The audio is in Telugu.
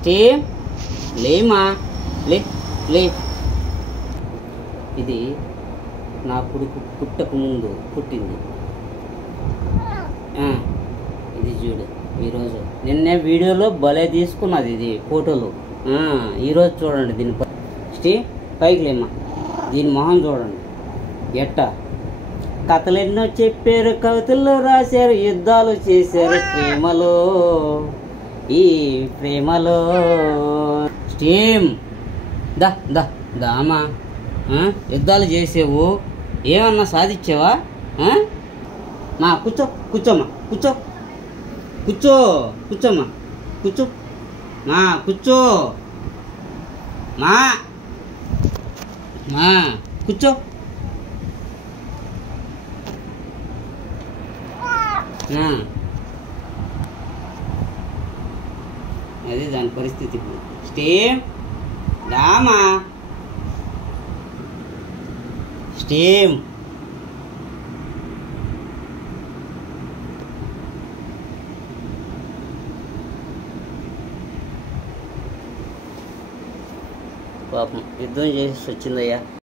స్టీమ్ లేమా, లే లే. ఇది నా కొడుకు పుట్టక ముందు పుట్టింది. ఇది చూడు ఈరోజు. నిన్నే వీడియోలో భలే తీసుకున్నది ఇది ఫోటోలు. ఈరోజు చూడండి దీని స్టీమ్ పైకి లేమ్మా. దీని మొహం చూడండి ఎట్టా. కథలెన్నో చెప్పారు, కవితల్లో రాశారు, యుద్ధాలు చేశారు ప్రేమలో, ఈ ప్రేమలో. స్టీమ్ దా దా దామా. యుద్ధాలు చేసేవు, ఏమన్నా సాధించావా? మా కూర్చో, కూర్చోమ్మా, కూర్చో, కూర్చో, కూర్చోమ్మా, కూర్చో మా, కూర్చో మా, మా కూర్చో. అది దాని పరిస్థితి ఇప్పుడు. స్టీమ్ దామా. స్టీమ్ పాపం యుద్ధం చేసి వచ్చిందయ్యా.